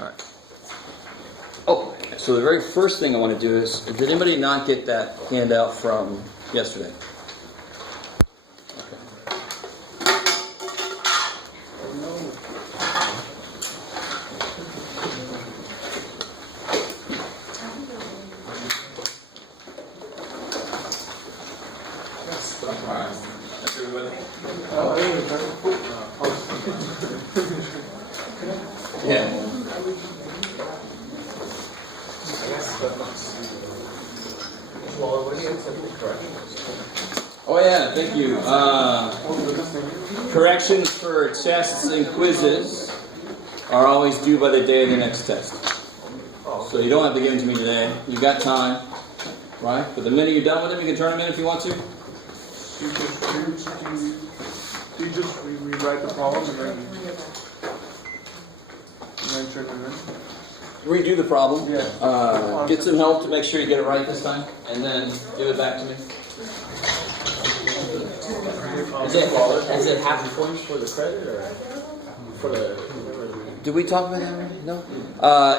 All right. Oh, so the very first thing I want to do is, did anybody not get that handout from yesterday? Yeah. Oh yeah, thank you. Corrections for tests and quizzes are always due by the day of the next test. So you don't have to give them to me today. You've got time, right? But the minute you're done with them, you can turn them in if you want to. You just rewrite the problem and then turn them in? Redo the problem. Yeah. Get some help to make sure you get it right this time, and then give it back to me. Is it half points for the credit or for the? Did we talk about that already? No.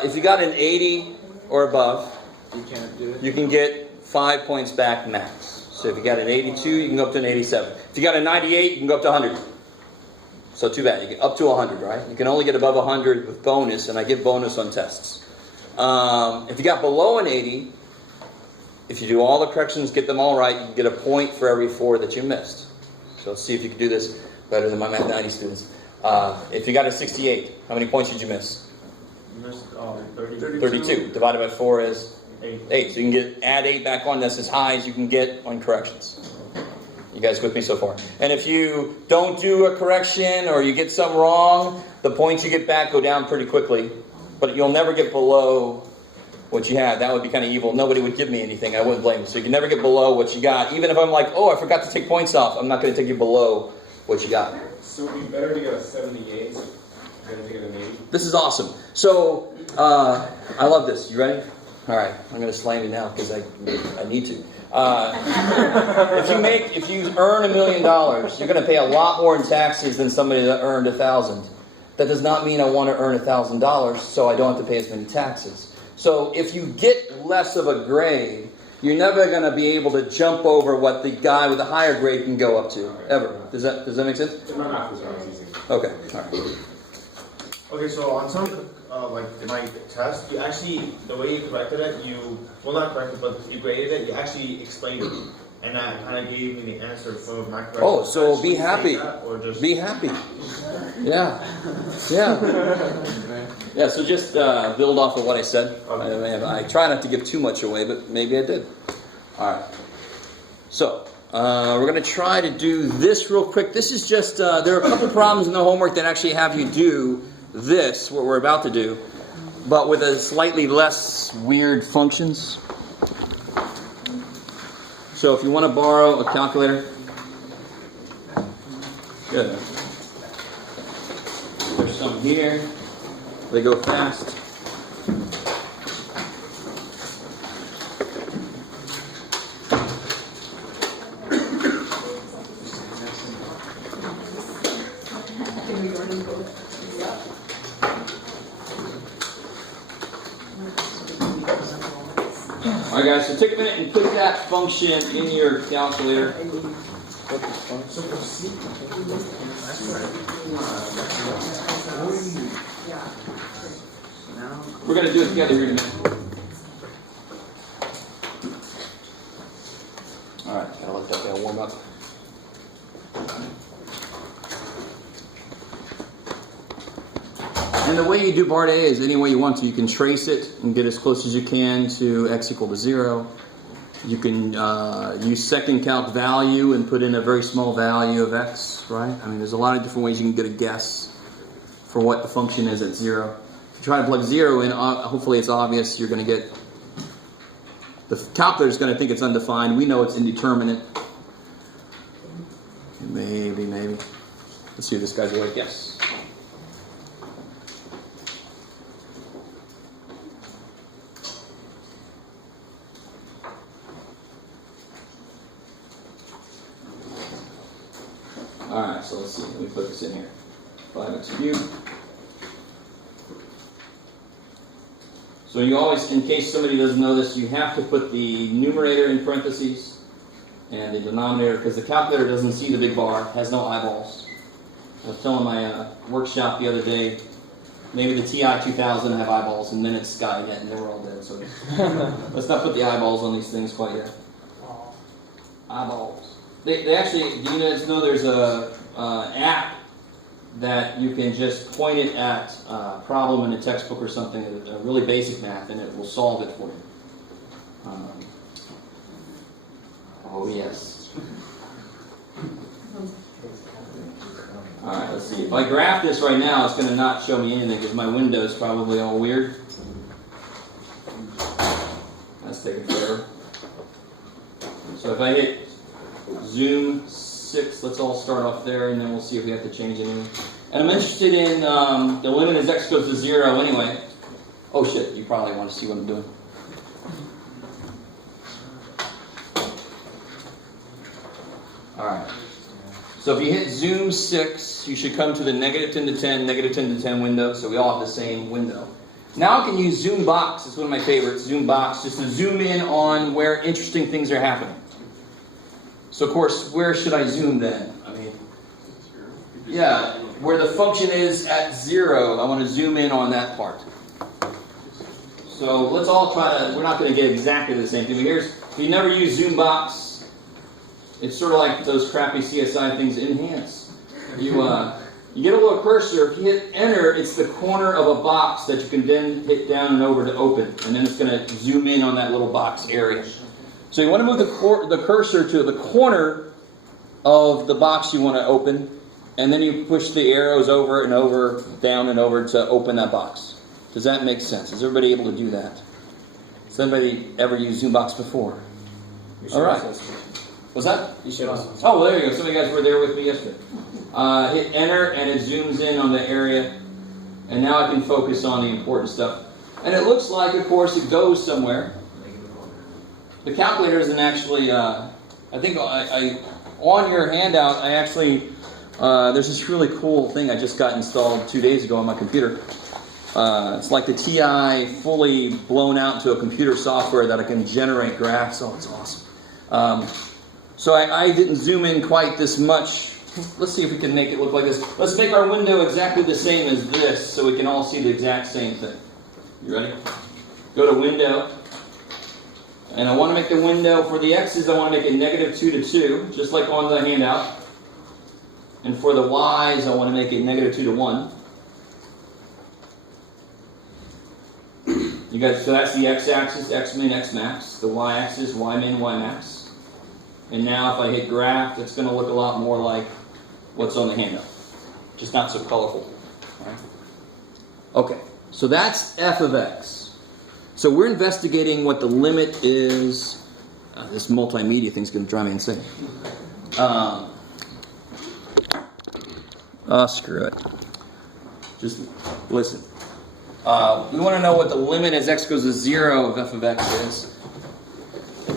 If you got an 80 or above, You can't do it. you can get 5 points back max. So if you got an 82, you can go up to an 87. If you got a 98, you can go up to 100. So too bad. You get up to 100, right? You can only get above 100 with bonus, and I give bonus on tests. If you got below an 80, if you do all the corrections, get them all right, you can get a point for every 4 that you missed. So let's see if you can do this better than my Math 90 students. If you got a 68, how many points did you miss? You missed 32. 32. Divided by 4 is 8. 8. So you can add 8 back on. That's as high as you can get on corrections. You guys with me so far? And if you don't do a correction or you get something wrong, the points you get back go down pretty quickly. But you'll never get below what you had. That would be kind of evil. Nobody would give me anything. I wouldn't blame you. So you can never get below what you got. Even if I'm like, oh, I forgot to take points off, I'm not going to take you below what you got. So it would be better to get a 78 than to get an 80? This is awesome. So, I love this. You ready? All right. I'm going to slam you now because I need to. If you earn $1 million, you're going to pay a lot more in taxes than somebody that earned 1,000. That does not mean I want to earn $1,000, so I don't have to pay as many taxes. So if you get less of a grade, you're never going to be able to jump over what the guy with a higher grade can go up to, ever. Does that make sense? My math is what I was using. Okay, all right. Okay, so on some, like my test, you actually, the way you corrected it, not corrected, but you graded it, you actually explained it. And that kind of gave me the answer for my correction. Oh, so be happy. Be happy. Yeah. Yeah, so just build off of what I said. Okay. I try not to give too much away, but maybe I did. All right. So, we're going to try to do this real quick. This is just, there are a couple problems in the homework that actually have you do this, what we're about to do, but with a slightly less weird functions. So if you want to borrow a calculator, good. There's some here. They go fast. Alright guys, so take a minute and put that function in your calculator. We're going to do it together here in a minute. Alright, gotta let that guy warm up. And the way you do part A is any way you want to. You can trace it and get as close as you can to x equal to 0. You can use second calc value and put in a very small value of x, right? I mean, there's a lot of different ways you can get a guess for what the function is at 0. If you try to plug 0 in, hopefully it's obvious you're going to get... The calculator's going to think it's undefined. We know it's indeterminate. Maybe. Let's see if this guy's awake. Yes. Alright, so let's see. Let me put this in here. 5x cubed. So you always, in case somebody doesn't know this, you have to put the numerator in parentheses and the denominator, because the calculator doesn't see the big bar, has no eyeballs. I was telling my workshop the other day, maybe the TI 2000 have eyeballs, and then it's Skynet, and they were all dead. So let's not put the eyeballs on these things quite yet. Eyeballs. They actually, do you guys know there's a app that you can just point it at a problem in a textbook or something, a really basic math, and it will solve it for you. Oh yes. Alright, let's see. If I graph this right now, it's going to not show me anything because my window's probably all weird. That's taking forever. So if I hit zoom 6, let's all start off there, and then we'll see if we have to change anything. And I'm interested in the limit as x goes to 0 anyway. Oh shit, you probably want to see what I'm doing. Alright. So if you hit zoom 6, you should come to the negative 10 to 10, negative 10 to 10 window, so we all have the same window. Now I can use zoom box, it's one of my favorites, zoom box, just to zoom in on where interesting things are happening. So of course, where should I zoom then? I mean, yeah, where the function is at 0, I want to zoom in on that part. So let's all try to, we're not going to get exactly the same thing, but here's, if you never use zoom box, it's sort of like those crappy CSI things, enhance. You get a little cursor, if you hit enter, it's the corner of a box that you can then hit down and over to open, and then it's going to zoom in on that little box area. So you want to move the cursor to the corner of the box you want to open, and then you push the arrows over and over, down and over to open that box. Does that make sense? Is everybody able to do that? Has anybody ever used ZoomBox before? All right. What's that? You showed us. Oh, well, there you go. Some of you guys were there with me yesterday. Hit enter, and it zooms in on the area. And now I can focus on the important stuff. And it looks like, of course, it goes somewhere. The calculator isn't actually, I think on your handout, I actually, there's this really cool thing I just got installed 2 days ago on my computer. It's like the TI fully blown out into a computer software that I can generate graphs. Oh, it's awesome. So I didn't zoom in quite this much. Let's see if we can make it look like this. Let's make our window exactly the same as this so we can all see the exact same thing. You ready? Go to Window. And I want to make the window, for the X's, I want to make it negative 2 to 2, just like on the handout. And for the Y's, I want to make it negative 2 to 1. You guys, so that's the X-axis, X-min, X-max. The Y-axis, Y-min, Y-max. And now if I hit graph, it's going to look a lot more like what's on the handout. Just not so colorful. Right? Okay, so that's f of x. So we're investigating what the limit is. This multimedia thing's going to drive me insane. Screw it. Just listen. We want to know what the limit as x goes to 0 of f of x is.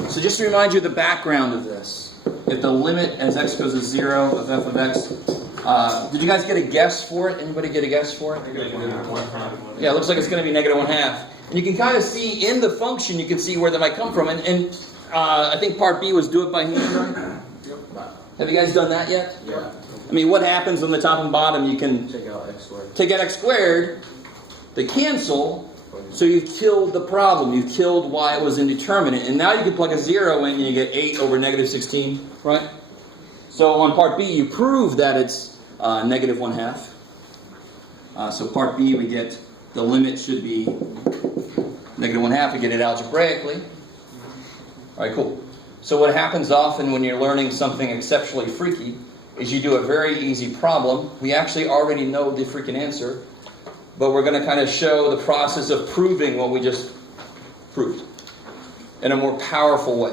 So just to remind you of the background of this. If the limit as x goes to 0 of f of x, did you guys get a guess for it? Anybody get a guess for it? Yeah, it looks like it's going to be negative 1/2. And you can kind of see in the function, you can see where that might come from. And I think part B was do it by hand, right? Have you guys done that yet? Yeah. I mean, what happens on the top and bottom? You can Take out x squared. take out x squared, they cancel, so you've killed the problem. You've killed why it was indeterminate. And now you can plug a 0 in and you get 8 over negative 16, right? So on part B, you prove that it's negative 1/2. So part B, we get the limit should be negative 1/2. We get it algebraically. All right, cool. So what happens often when you're learning something exceptionally freaky is you do a very easy problem. We actually already know the freaking answer, but we're going to kind of show the process of proving what we just proved in a more powerful way.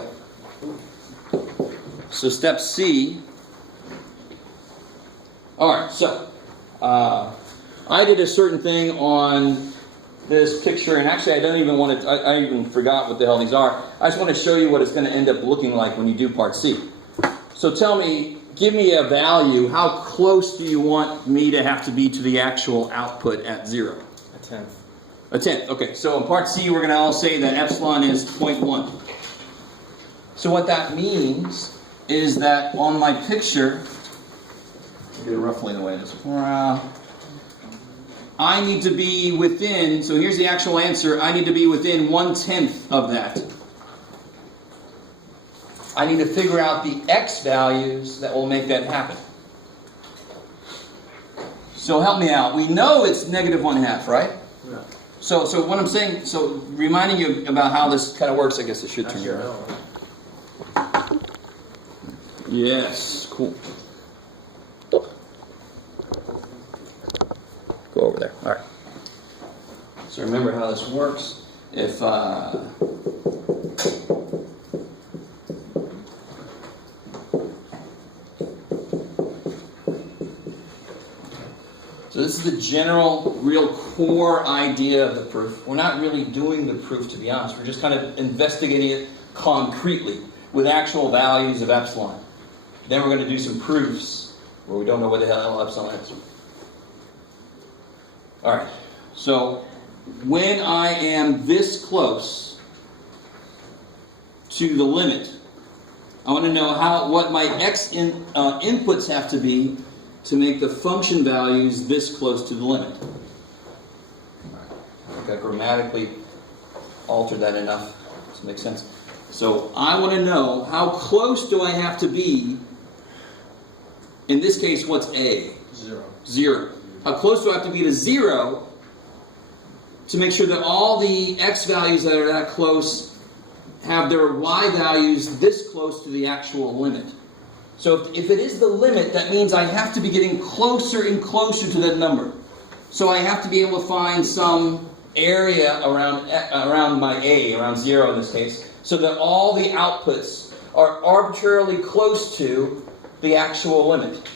So step C. All right, so I did a certain thing on this picture, and actually I don't even want to, I even forgot what the hell these are. I just want to show you what it's going to end up looking like when you do part C. So tell me, give me a value. How close do you want me to have to be to the actual output at 0? A tenth. A tenth. Okay, so in part C, we're going to all say that epsilon is 0.1. So what that means is that on my picture, I'll get it roughly the way it is. I need to be within, so here's the actual answer, I need to be within 1/10 of that. I need to figure out the x values that will make that happen. So help me out. We know it's negative 1/2, right? No. So what I'm saying, so reminding you about how this kind of works, I guess it should turn around. Yes, cool. Go over there. All right. So remember how this works. If so this is the general, real core idea of the proof. We're not really doing the proof, to be honest. We're just kind of investigating it concretely with actual values of epsilon. Then we're going to do some proofs where we don't know what the hell epsilon is. All right. So when I am this close to the limit, I want to know what my inputs have to be to make the function values this close to the limit. I think I grammatically altered that enough to make sense. So I want to know how close do I have to be. In this case, what's A? 0. 0. How close do I have to be to 0 to make sure that all the x values that are that close have their y values this close to the actual limit? So if it is the limit, that means I have to be getting closer and closer to that number. So I have to be able to find some area around my A, around 0 in this case, so that all the outputs are arbitrarily close to the actual limit.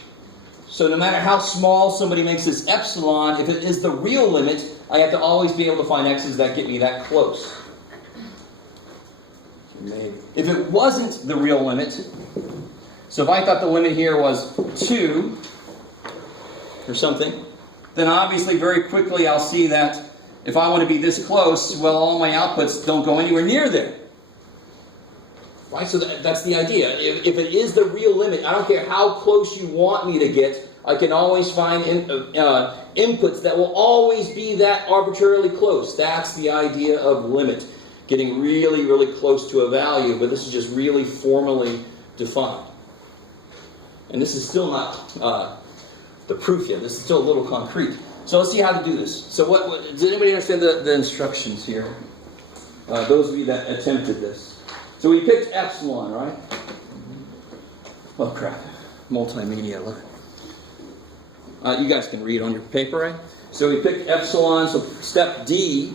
So no matter how small somebody makes this epsilon, if it is the real limit, I have to always be able to find x's that get me that close. Maybe. If it wasn't the real limit, so if I thought the limit here was 2 or something, then obviously very quickly I'll see that if I want to be this close, well, all my outputs don't go anywhere near there. Right? So that's the idea. If it is the real limit, I don't care how close you want me to get, I can always find inputs that will always be that arbitrarily close. That's the idea of limit. Getting really, really close to a value, but this is just really formally defined. And this is still not the proof yet. This is still a little concrete. So let's see how to do this. So does anybody understand the instructions here? Those of you that attempted this. So we picked epsilon, right? Oh crap. Multimedia, look. You guys can read on your paper, right? So we picked epsilon. So step D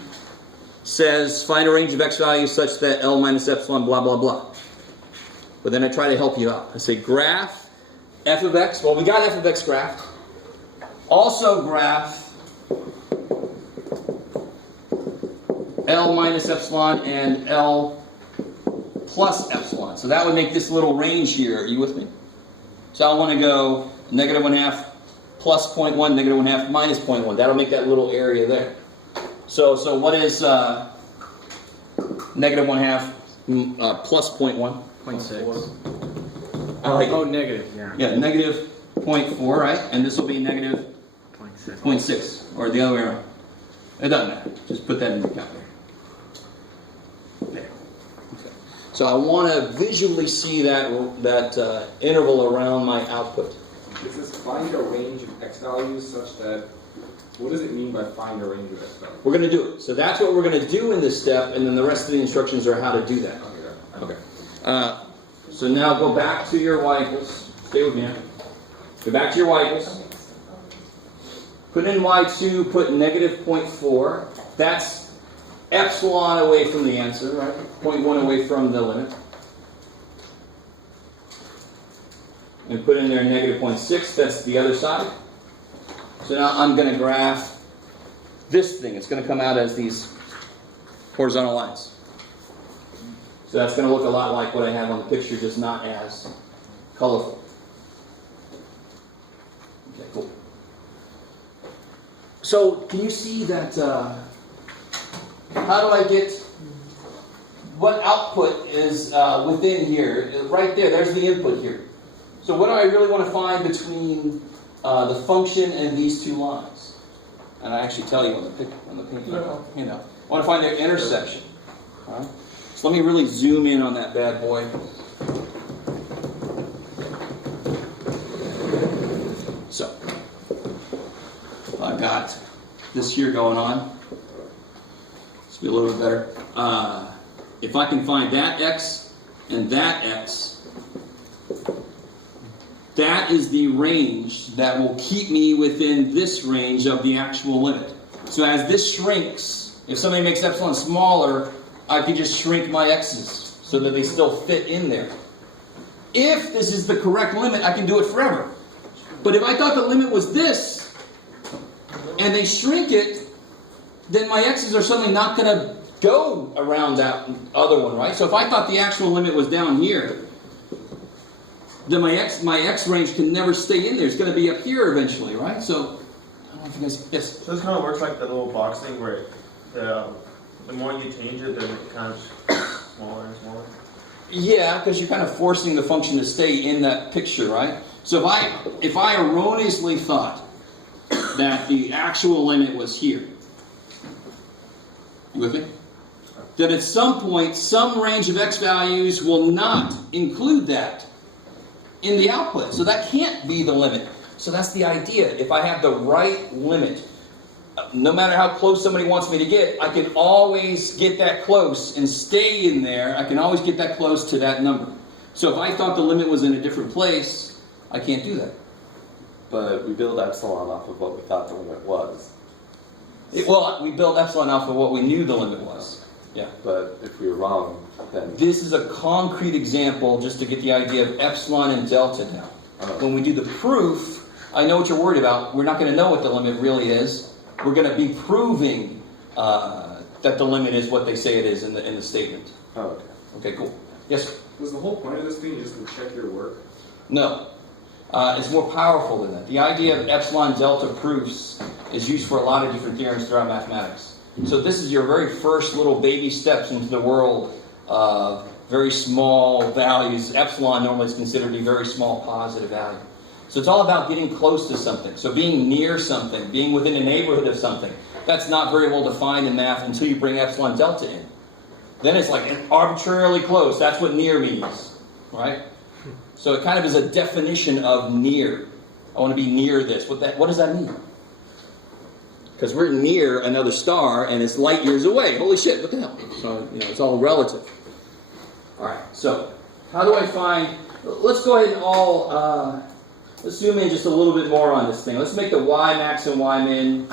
says find a range of x values such that L minus epsilon blah blah blah. But then I try to help you out. I say graph f of x. Well, we got f of x graphed. Also graph L minus epsilon and L plus epsilon. So that would make this little range here. Are you with me? So I want to go negative 1/2 plus 0.1, negative 1/2 minus 0.1. That'll make that little area there. So what is negative 1/2 plus 0.1? 0.6. I like it. Negative, yeah. Yeah, negative 0.4, right? And this will be negative 0.6, or the other way around. It doesn't matter. Just put that in the calculator. There. Okay. So I want to visually see that interval around my output. It says find a range of x values such that. What does it mean by find a range of x values? We're going to do it. So that's what we're going to do in this step, and then the rest of the instructions are how to do that. Okay. So now go back to your y equals. Stay with me. Go back to your y equals. Put in y2, put negative 0.4. That's epsilon away from the answer, right? 0.1 away from the limit. And put in there negative 0.6. That's the other side. So now I'm going to graph this thing. It's going to come out as these horizontal lines. So that's going to look a lot like what I have on the picture, just not as colorful. Okay, cool. So can you see that how do I get, what output is within here? Right there, there's the input here. So what do I really want to find between the function and these two lines? And I actually tell you on the handout. I want to find their intersection. All right? So let me really zoom in on that bad boy. So I've got this here going on. This will be a little bit better. If I can find that x and that x, that is the range that will keep me within this range of the actual limit. So as this shrinks, if somebody makes epsilon smaller, I can just shrink my x's so that they still fit in there. If this is the correct limit, I can do it forever. But if I thought the limit was this, and they shrink it, then my x's are suddenly not going to go around that other one, right? So if I thought the actual limit was down here, then my x range can never stay in there. It's going to be up here eventually, right? So, I don't know if you guys, yes? So this kind of works like the little box thing where the more you change it, then it kind of smaller and smaller. Yeah, because you're kind of forcing the function to stay in that picture, right? So if I erroneously thought that the actual limit was here, you with me? Then at some point, some range of x values will not include that in the output. So that can't be the limit. So that's the idea. If I have the right limit, no matter how close somebody wants me to get, I can always get that close and stay in there. I can always get that close to that number. So if I thought the limit was in a different place, I can't do that. But we build epsilon off of what we thought the limit was. Well, we built epsilon off of what we knew the limit was. Yeah. But if we were wrong, then... This is a concrete example just to get the idea of epsilon and delta now. When we do the proof, I know what you're worried about. We're not going to know what the limit really is. We're going to be proving that the limit is what they say it is in the statement. Oh, okay. Okay, cool. Yes? Was the whole point of this thing just to check your work? No. It's more powerful than that. The idea of epsilon delta proofs is used for a lot of different theorems throughout mathematics. So this is your very first little baby steps into the world of very small values. Epsilon normally is considered a very small positive value. So it's all about getting close to something. So being near something, being within a neighborhood of something. That's not very well defined in math until you bring epsilon delta in. Then it's like arbitrarily close. That's what near means, right? So it kind of is a definition of near. I want to be near this. What does that mean? Because we're near another star and it's light years away. Holy shit, what the hell? So, it's all relative. All right, so how do I find... Let's go ahead and all... let's zoom in just a little bit more on this thing. Let's make the y max and y min,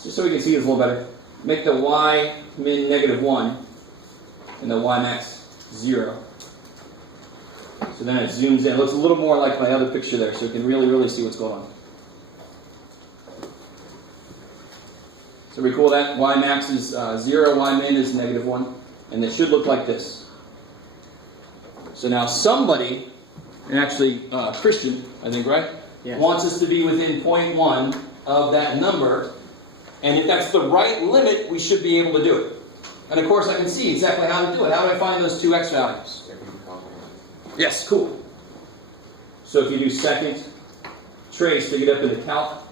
just so we can see this a little better. Make the y min -1 and the y max 0. So then it zooms in. It looks a little more like my other picture there, so you can really, really see what's going on. So we call that y max is 0, y min is -1, and it should look like this. So now somebody, and actually Christian, I think, right? Yeah. Wants us to be within 0.1 of that number, and if that's the right limit, we should be able to do it. And of course I can see exactly how to do it. How do I find those two x values? Yes, cool. So if you do second trace to get up into calc,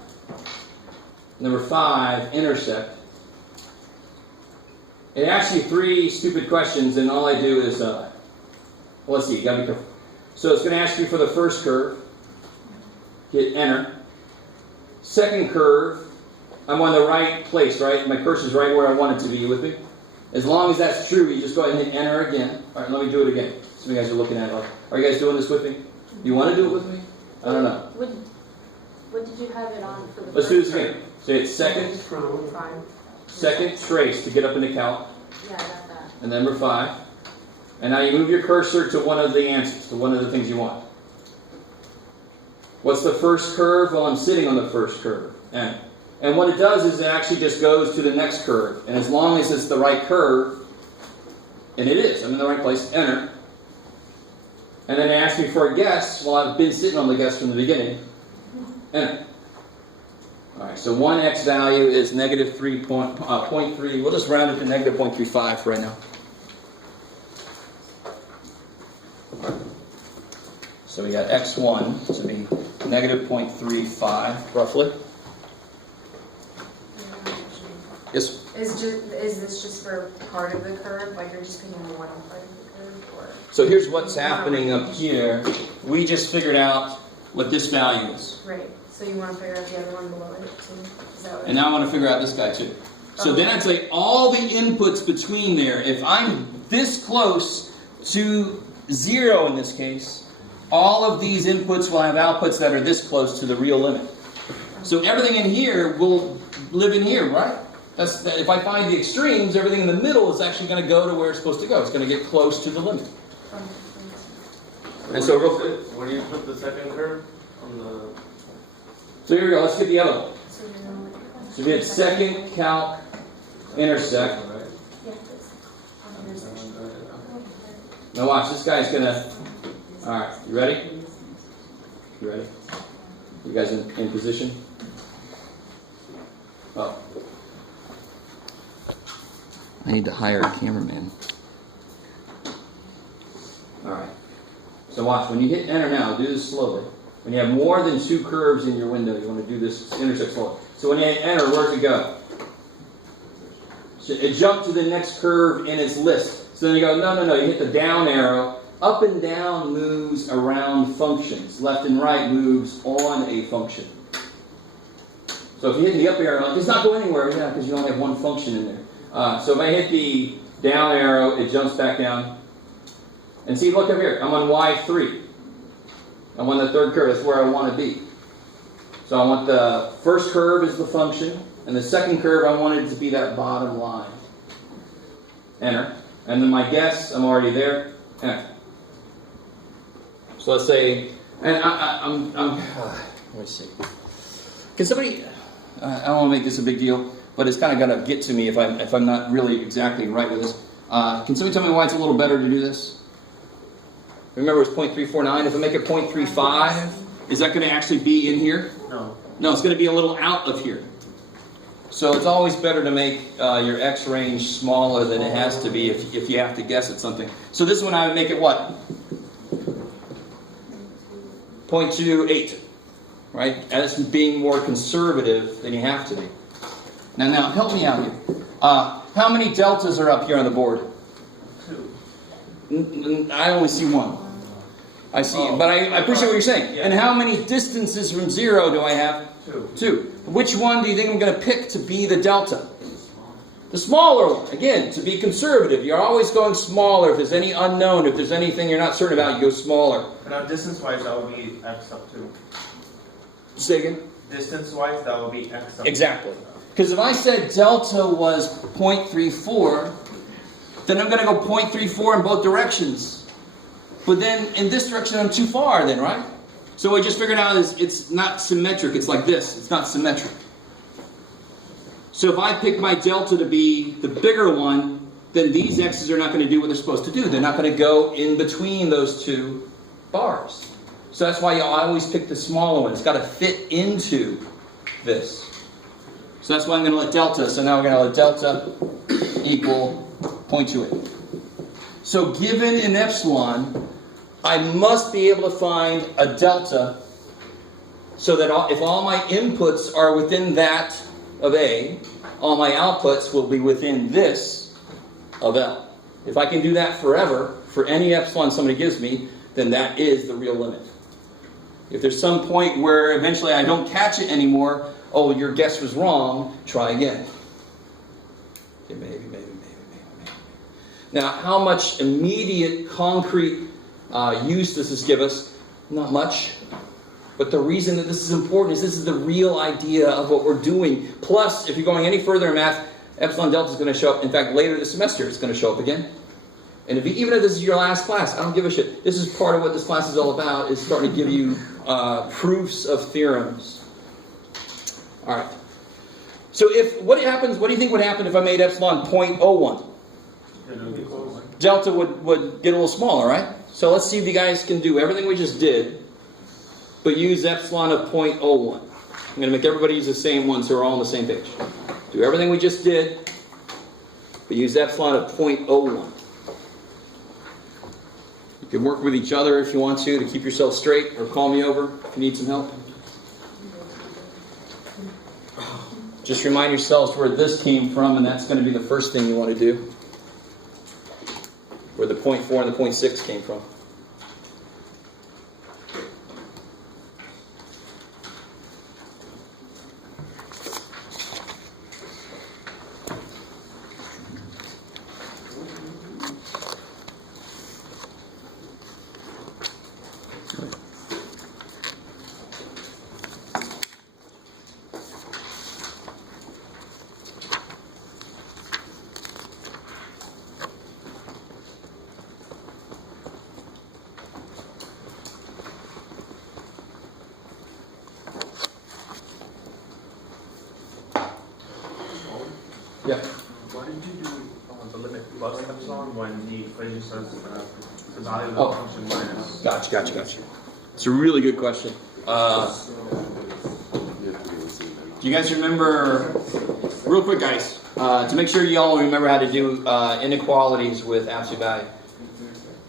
number 5, intersect. And actually 3 stupid questions, and all I do is, well, let's see, you gotta be careful. So it's going to ask you for the first curve. Hit enter. Second curve, I'm on the right place, right? My cursor's right where I want it to be. You with me? As long as that's true, you just go ahead and hit enter again. All right, let me do it again. Some of you guys are looking at it like, are you guys doing this with me? You want to do it with me? I don't know. What did you have it on for the Let's do this again. So hit second trace to get up into calc. Yeah, I got that. And number 5. And now you move your cursor to one of the answers, to one of the things you want. What's the first curve? Well, I'm sitting on the first curve. And what it does is it actually just goes to the next curve. And as long as it's the right curve, and it is, I'm in the right place, enter. And then it asks me for a guess. Well, I've been sitting on the guess from the beginning. Enter. Alright, so one x value is negative 0.3. We'll just round it to negative 0.35 for right now. So we got x1 to be negative 0.35, roughly. Yes? Is this just for part of the curve, like you're just picking one part of the curve, or? So here's what's happening up here. We just figured out what this value is. Right, so you want to figure out the other one below it too? Is that what? And now I want to figure out this guy too. So then I'd say all the inputs between there, if I'm this close to 0 in this case, all of these inputs will have outputs that are this close to the real limit. So everything in here will live in here, right? If I find the extremes, everything in the middle is actually going to go to where it's supposed to go. It's going to get close to the limit. And so real quick. Where do you put the second curve on the? So here we go. Let's get the other one. So you're going to So we had second calc intersect. Yeah, it's on the intersection. Now watch, this guy's gonna. Alright, you ready? You ready? You guys in position? Oh. I need to hire a cameraman. Alright. So watch, when you hit enter now, do this slowly. When you have more than 2 curves in your window, you want to do this intersect slowly. So when you hit enter, where's it go? So it jumped to the next curve in its list. So then you go, no, you hit the down arrow. Up and down moves around functions. Left and right moves on a function. So if you hit the up arrow, it does not go anywhere, yeah, because you only have one function in there. So if I hit the down arrow, it jumps back down. And see, look up here. I'm on Y3. I'm on the third curve. That's where I want to be. So I want the first curve is the function, and the second curve I want it to be that bottom line. Enter. And then my guess, I'm already there. Enter. So let's say, and let me see. Can somebody? I don't want to make this a big deal, but it's kind of got to get to me if I'm not really exactly right with this. Can somebody tell me why it's a little better to do this? Remember, it's 0.349. If I make it 0.35, is that going to actually be in here? No. No, it's going to be a little out of here. So it's always better to make your X range smaller than it has to be if you have to guess at something. So this one I would make it what? 0.28, right? As being more conservative than you have to be. Now help me out here. How many deltas are up here on the board? 2. I only see one. I see, but I appreciate what you're saying. Yeah. And how many distances from 0 do I have? 2. 2. Which one do you think I'm going to pick to be the delta? The smaller one. Again, to be conservative. You're always going smaller. If there's any unknown, if there's anything you're not certain about, you go smaller. And now distance-wise, that would be x up 2. Say again? Distance-wise, that would be x up. Exactly. Because if I said delta was 0.34, then I'm going to go 0.34 in both directions. But then in this direction, I'm too far then, right? So what I just figured out is it's not symmetric. It's like this. It's not symmetric. So if I pick my delta to be the bigger one, then these x's are not going to do what they're supposed to do. They're not going to go in between those two bars. So that's why you always pick the smaller one. It's got to fit into this. So that's why I'm going to let delta. So now we're going to let delta equal 0.28. So given an epsilon, I must be able to find a delta so that if all my inputs are within that of A, all my outputs will be within this of L. If I can do that forever, for any epsilon somebody gives me, then that is the real limit. If there's some point where eventually I don't catch it anymore, oh, your guess was wrong, try again. Okay, maybe. Now, how much immediate, concrete use does this give us? Not much. But the reason that this is important is this is the real idea of what we're doing. Plus, if you're going any further in math, epsilon delta is going to show up. In fact, later this semester, it's going to show up again. And even if this is your last class, I don't give a shit. This is part of what this class is all about, is starting to give you proofs of theorems. All right. So what do you think would happen if I made epsilon 0.01? Delta would get a little smaller, right? So let's see if you guys can do everything we just did, but use epsilon of 0.01. I'm going to make everybody use the same one so we're all on the same page. Do everything we just did, but use epsilon of 0.01. You can work with each other if you want to keep yourself straight, or call me over if you need some help. Just remind yourselves where this came from, and that's going to be the first thing you want to do. Where the 0.4 and the 0.6 came from. Yeah. Why did you do the limit plus epsilon when the equation says the value of the Oh. function minus? Gotcha. It's a really good question. Do you guys remember, real quick guys, to make sure you all remember how to do inequalities with absolute value.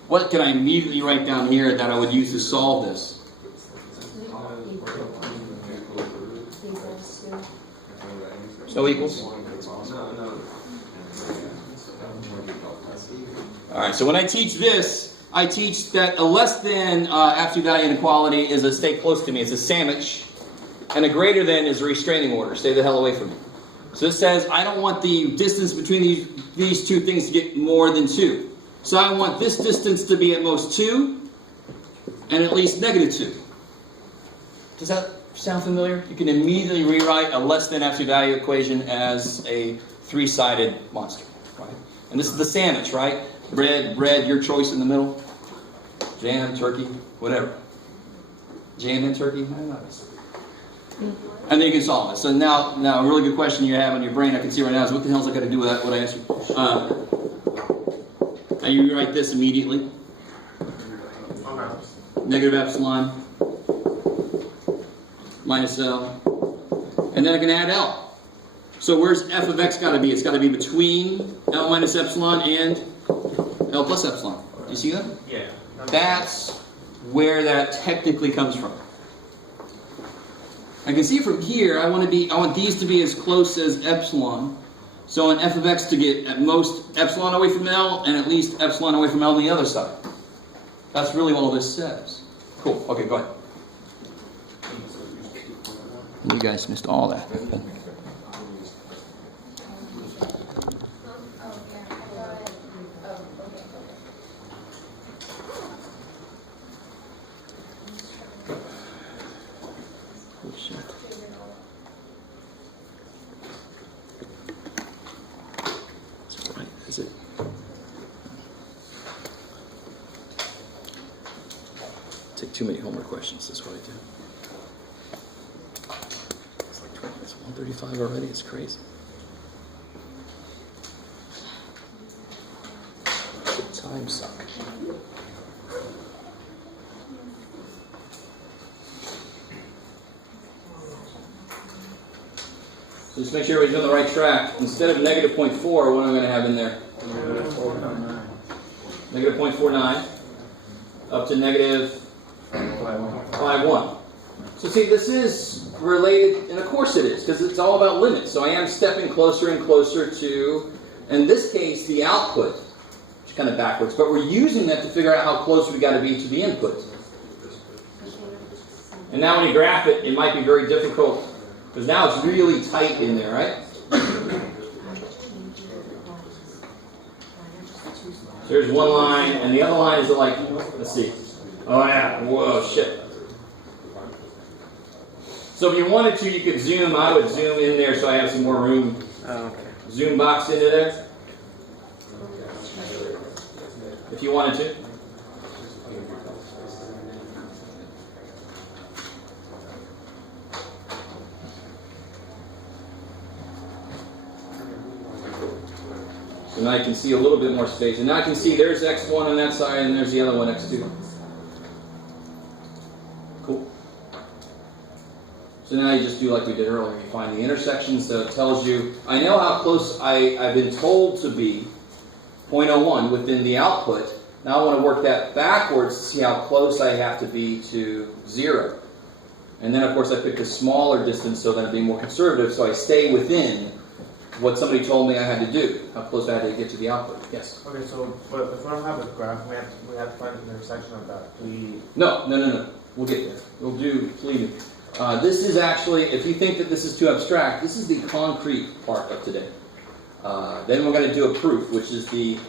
What can I immediately write down here that I would use to solve this? So equals? Alright, so when I teach this, I teach that a less than absolute value inequality is a stay close to me, it's a sandwich, and a greater than is a restraining order, stay the hell away from me. So it says I don't want the distance between these two things to get more than 2. So I want this distance to be at most 2, and at least negative 2. Does that sound familiar? You can immediately rewrite a less than absolute value equation as a 3-sided monster. Right? And this is the sandwich, right? Bread, your choice in the middle. Jam, turkey, whatever. Jam and turkey? I don't know. And then you can solve it. So now a really good question you have in your brain, I can see right now, is what the hell's I got to do with that, what I asked you? Now you rewrite this immediately. Negative epsilon minus L. And then I can add L. So where's f of x got to be? It's got to be between L minus epsilon and L plus epsilon. Do you see that? Yeah. That's where that technically comes from. I can see from here, I want these to be as close as epsilon. So I want f of x to get at most epsilon away from L and at least epsilon away from L on the other side. That's really what all this says. Cool. Okay, go ahead. You guys missed all that. Oh, shit. That's right, is it? Take too many homework questions, that's what I do. It's 1:35 already, it's crazy. Good time suck. So just make sure everybody's on the right track. Instead of negative 0.4, what am I going to have in there? Negative 0.49 up to negative 5.1. So see, this is related, and of course it is, because it's all about limits. So I am stepping closer and closer to, in this case, the output, which is kind of backwards, but we're using that to figure out how close we got to be to the input. And now when you graph it, it might be very difficult, because now it's really tight in there, right? So there's one line, and the other line is like, let's see. Oh yeah, whoa, shit. So if you wanted to, you could zoom. I would zoom in there so I have some more room. Zoom box into there. If you wanted to. So now you can see a little bit more space. And now I can see there's x1 on that side and there's the other one, x2. Cool. So now you just do like we did earlier. You find the intersection, so it tells you, I know how close I've been told to be, 0.01 within the output. Now I want to work that backwards to see how close I have to be to 0. And then of course I picked a smaller distance so that I'd be more conservative, so I stay within what somebody told me I had to do, how close I had to get to the output. Yes? Okay, so, but if we don't have a graph, we have to find the intersection of that. No. We'll get there. We'll do, believe me. This is actually, if you think that this is too abstract, this is the concrete part of today. Then we're going to do a proof, which is the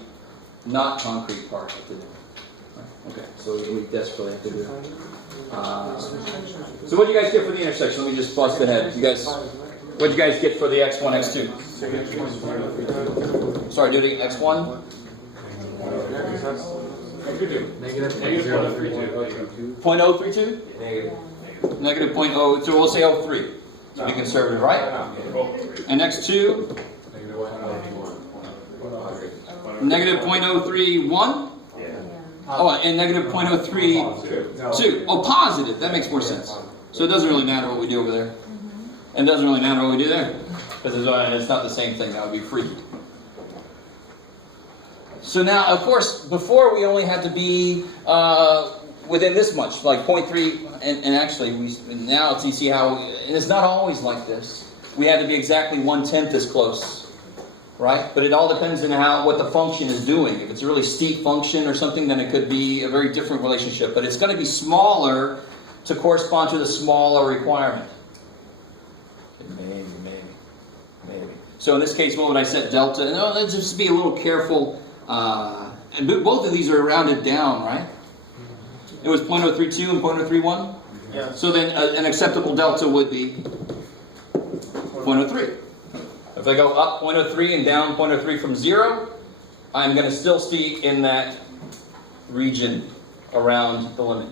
not concrete part of today. Okay, so we desperately have to do that. So what do you guys get for the intersection? Let me just bust ahead. What do you guys get for the x1, x2? Sorry, do the x1? Negative 0.032. 0.032? Negative 0.0, so we'll say 0.3 to be conservative, right? And x2? Negative 0.031? Oh, and negative 0.032. Oh, positive. That makes more sense. So it doesn't really matter what we do over there. And it doesn't really matter what we do there. Because it's not the same thing. That would be freaky. So now, of course, before we only had to be within this much, like 0.3, and actually, now you see how, and it's not always like this. We had to be exactly 1/10 as close, right? But it all depends on what the function is doing. If it's a really steep function or something, then it could be a very different relationship. But it's going to be smaller to correspond to the smaller requirement. Maybe. So in this case, what would I set delta? No, let's just be a little careful. And both of these are rounded down, right? It was 0.032 and 0.031? Yeah. So then an acceptable delta would be 0.03. If I go up 0.03 and down 0.03 from 0, I'm going to still stay in that region around the limit.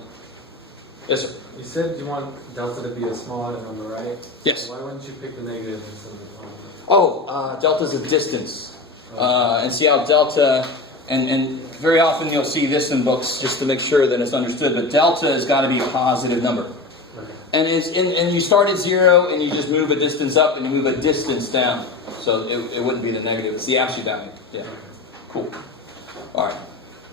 Yes, sir? You said you want delta to be a smaller number, right? Yes. Why wouldn't you pick the negative instead of the positive? Oh, delta's a distance. And see how delta, and very often you'll see this in books just to make sure that it's understood, but delta has got to be a positive number. Okay. And you start at 0 and you just move a distance up and you move a distance down. So it wouldn't be the negative, it's the absolute value. Yeah. Cool. Alright.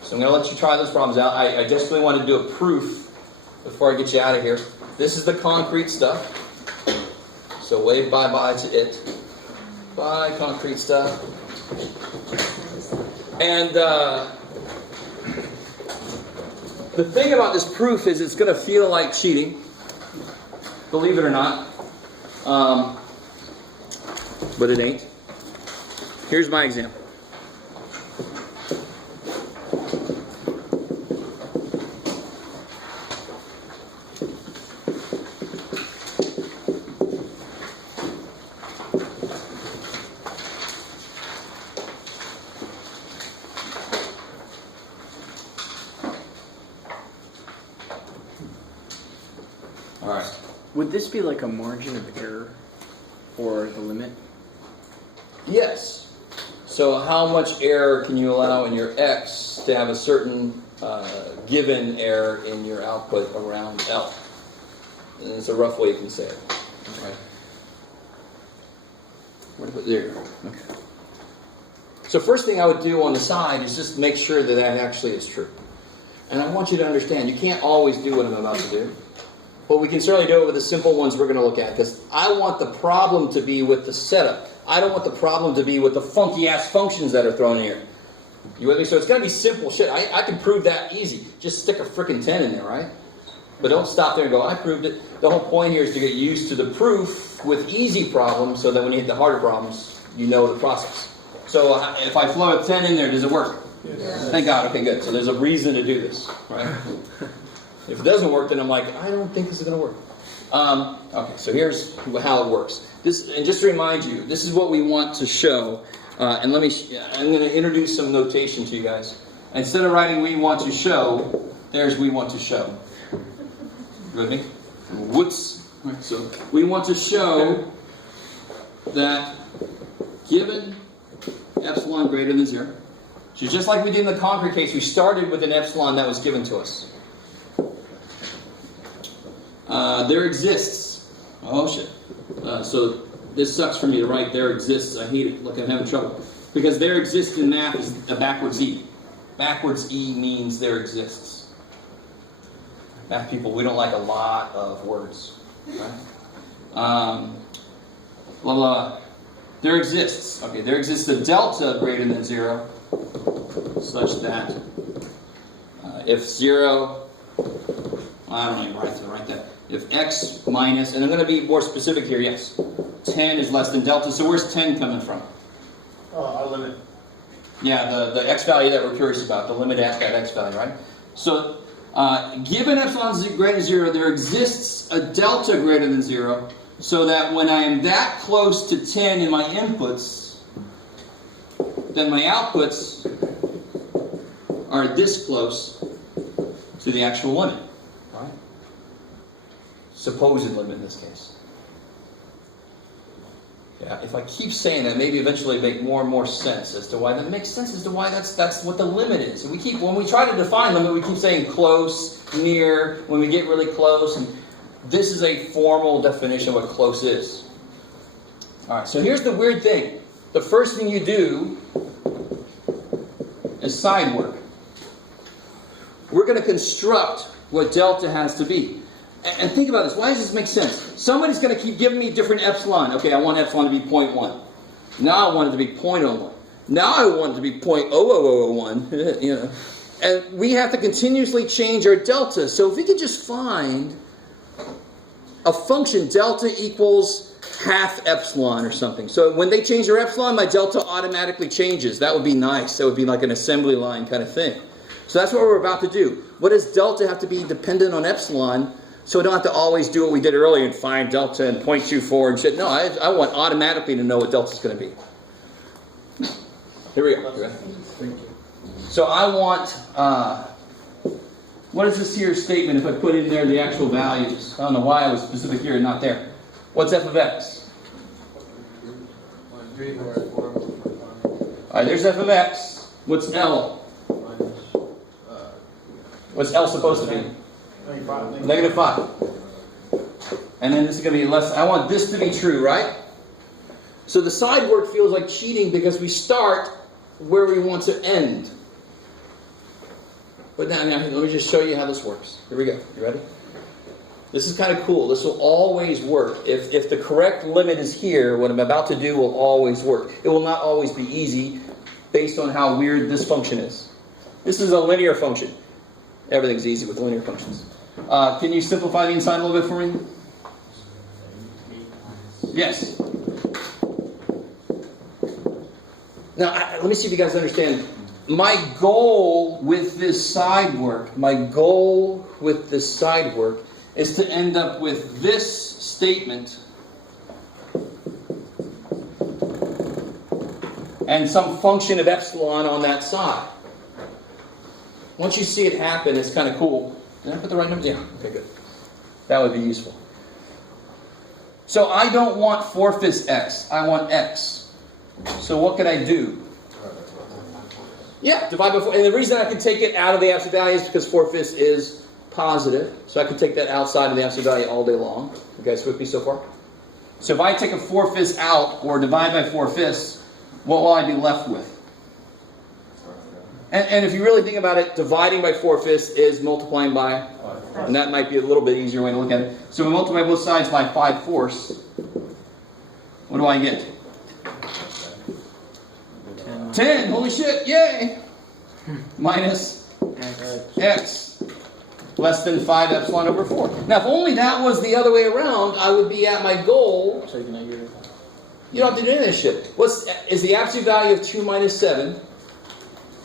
So I'm going to let you try those problems out. I desperately want to do a proof before I get you out of here. This is the concrete stuff. So wave bye-bye to it. Bye, concrete stuff. And the thing about this proof is it's going to feel like cheating. Believe it or not. But it ain't. Here's my example. Alright. Would this be like a margin of error for the limit? Yes. So how much error can you allow in your x to have a certain given error in your output around L? And it's a rough way you can say it. Okay. Where to put there? Okay. So first thing I would do on the side is just make sure that that actually is true. And I want you to understand, you can't always do what I'm about to do. But we can certainly do it with the simple ones we're going to look at. Because I want the problem to be with the setup. I don't want the problem to be with the funky-ass functions that are thrown in here. You with me? So it's going to be simple shit. I can prove that easy. Just stick a frickin' 10 in there, right? But don't stop there and go, I proved it. The whole point here is to get used to the proof with easy problems so that when you hit the harder problems, you know the process. So if I flow a 10 in there, does it work? Yes. Thank God. Okay, good. So there's a reason to do this, right? If it doesn't work, then I'm like, I don't think this is going to work. Okay, so here's how it works. And just to remind you, this is what we want to show. And I'm going to introduce some notation to you guys. Instead of writing "we want to show," there's "we want to show." You with me? Whoops. Right, so we want to show that given epsilon greater than 0. So just like we did in the concrete case, we started with an epsilon that was given to us. There exists, Oh shit. So this sucks for me to write there exists. I hate it. Look, I'm having trouble. Because there exists in math is a backwards E. Backwards E means there exists. Math people, we don't like a lot of words. Right? Blah, blah. There exists. Okay, there exists a delta greater than 0 such that if 0, I don't even write that. If x minus, and I'm going to be more specific here, yes, 10 is less than delta. So where's 10 coming from? Our limit. Yeah, the x value that we're curious about, the limit at that x value, right? So given epsilon is greater than 0, there exists a delta greater than 0, so that when I am that close to 10 in my inputs, then my outputs are this close to the actual limit, right? Supposed limit in this case. Yeah, if I keep saying that, maybe eventually make more and more sense as to why that makes sense as to why that's what the limit is. And when we try to define limit, we keep saying close, near, when we get really close, and this is a formal definition of what close is. All right, so here's the weird thing. The first thing you do is side work. We're going to construct what delta has to be. And think about this. Why does this make sense? Somebody's going to keep giving me different epsilon. Okay, I want epsilon to be 0.1. Now I want it to be 0.01. Now I want it to be 0.00001. You know, and we have to continuously change our delta. So if we could just find a function delta equals half epsilon or something. So when they change their epsilon, my delta automatically changes. That would be nice. That would be like an assembly line kind of thing. So that's what we're about to do. What does delta have to be dependent on epsilon? So we don't have to always do what we did earlier and find delta and 0.24 and shit. No, I want automatically to know what delta is going to be. Here we go. Thank you. So I want, what is this here statement if I put in there the actual values? I don't know why I was specific here and not there. What's f of x? Alright, there's f of x. What's L? What's L supposed to be? Negative 5. And then this is going to be less. I want this to be true, right? So the side work feels like cheating because we start where we want to end. But now, let me just show you how this works. Here we go. You ready? This is kind of cool. This will always work. If the correct limit is here, what I'm about to do will always work. It will not always be easy based on how weird this function is. This is a linear function. Everything's easy with linear functions. Can you simplify the inside a little bit for me? Yes. Now, let me see if you guys understand. My goal with this side work, is to end up with this statement and some function of epsilon on that side. Once you see it happen, it's kind of cool. Did I put the right number? Yeah. Okay, good. That would be useful. So I don't want 4/5 x. I want x. So what can I do? Yeah, divide by 4. And the reason I can take it out of the absolute value is because 4/5 is positive. So I can take that outside of the absolute value all day long. You guys with me so far? So if I take a 4/5 out or divide by 4/5, what will I be left with? And if you really think about it, dividing by 4/5 is multiplying by, and that might be a little bit easier way to look at it. So we multiply both sides by 5/4. What do I get? 10. Holy shit! Yay! Minus x less than 5 epsilon over 4. Now, if only that was the other way around, I would be at my goal. You don't have to do any of this shit. Is the absolute value of 2 minus 7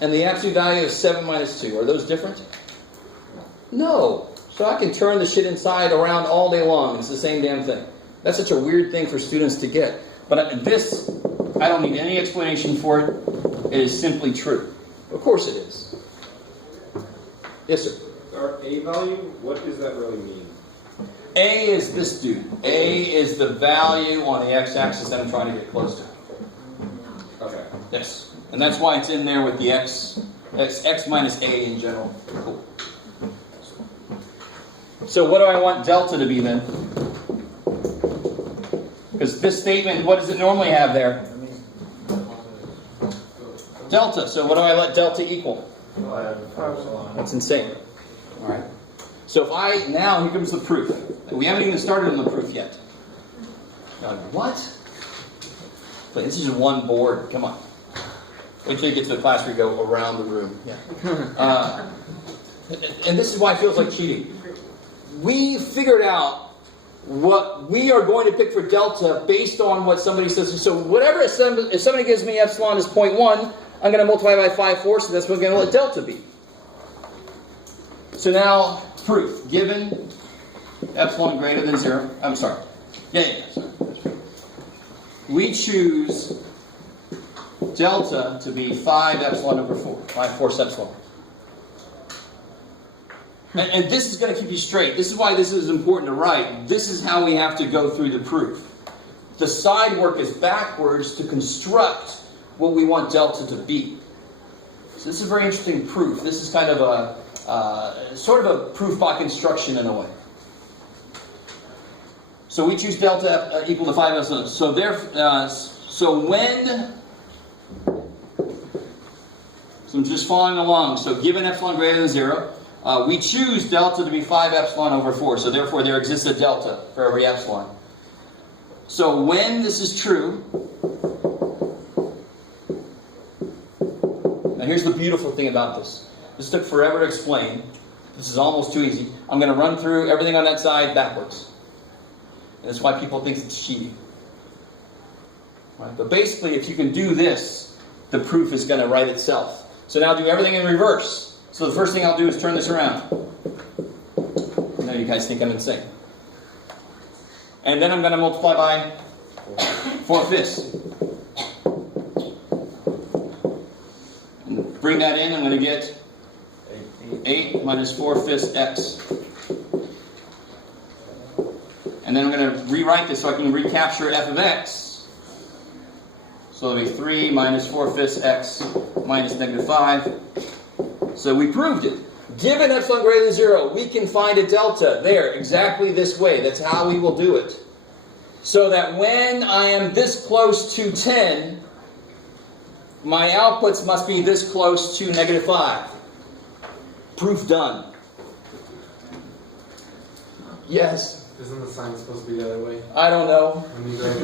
and the absolute value of 7 minus 2, are those different? No. So I can turn the shit inside around all day long. It's the same damn thing. That's such a weird thing for students to get. But this, I don't need any explanation for it. It is simply true. Of course it is. Yes, sir? Our A value, what does that really mean? A is this dude. A is the value on the x-axis that I'm trying to get close to. Okay. Yes. And that's why it's in there with the x. That's x minus a in general. Cool. So what do I want delta to be then? Because this statement, what does it normally have there? Delta. So what do I let delta equal? That's insane. All right. So if I, now here comes the proof. We haven't even started on the proof yet. Now, what? But this is one board. Come on. Wait till you get to the class where you go around the room. Yeah. And this is why it feels like cheating. We figured out what we are going to pick for delta based on what somebody says. So whatever, if somebody gives me epsilon is 0.1, I'm going to multiply by 5/4, so that's what I'm going to let delta be. So now, proof. Given epsilon greater than 0, I'm sorry. Sorry. We choose delta to be 5 epsilon over 4, 5/4 epsilon. And this is going to keep you straight. This is why this is important to write. This is how we have to go through the proof. The side work is backwards to construct what we want delta to be. So this is a very interesting proof. This is kind of a sort of a proof by construction in a way. So we choose delta equal to 5 epsilon. So I'm just following along. So given epsilon greater than 0, we choose delta to be 5 epsilon over 4. So therefore there exists a delta for every epsilon. So when this is true, now here's the beautiful thing about this. This took forever to explain. This is almost too easy. I'm going to run through everything on that side backwards. And that's why people think it's cheating. Right? But basically, if you can do this, the proof is going to write itself. So now do everything in reverse. So the first thing I'll do is turn this around. I know you guys think I'm insane. And then I'm going to multiply by 4/5. And bring that in, I'm going to get 8 minus 4/5 x. And then I'm going to rewrite this so I can recapture f of x. So it'll be 3 minus 4/5 x minus -5. So we proved it. Given epsilon greater than 0, we can find a delta there, exactly this way. That's how we will do it. So that when I am this close to 10, my outputs must be this close to -5. Proof done. Yes? Isn't the sign supposed to be the other way? I don't know. When you go-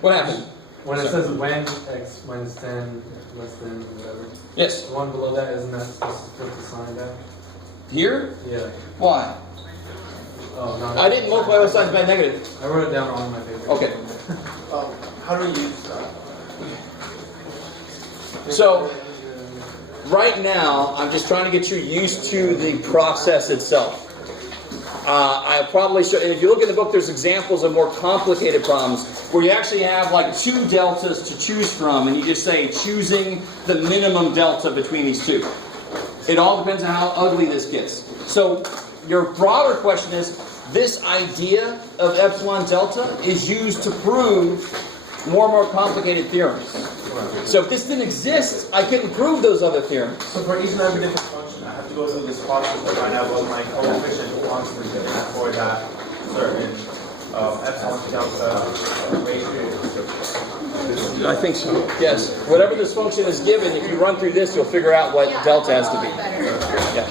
What happened? When it says when x minus 10 less than whatever, Yes. the one below that, isn't that supposed to flip the sign back? Here? Yeah. Why? Oh, no. I didn't multiply both sides by negative. I wrote it down on my paper. Okay. How do we use that? So, right now, I'm just trying to get you used to the process itself. I'll probably show, if you look in the book, there's examples of more complicated problems where you actually have like 2 deltas to choose from, and you just say choosing the minimum delta between these two. It all depends on how ugly this gets. So, your broader question is, this idea of epsilon delta is used to prove more and more complicated theorems. So if this didn't exist, I couldn't prove those other theorems. So for each and every different function, I have to go through this process to find out what my coefficient constant is for that certain epsilon delta ratio. I think so. Yes. Whatever this function is given, if you run through this, you'll figure out what delta has to be. Yeah.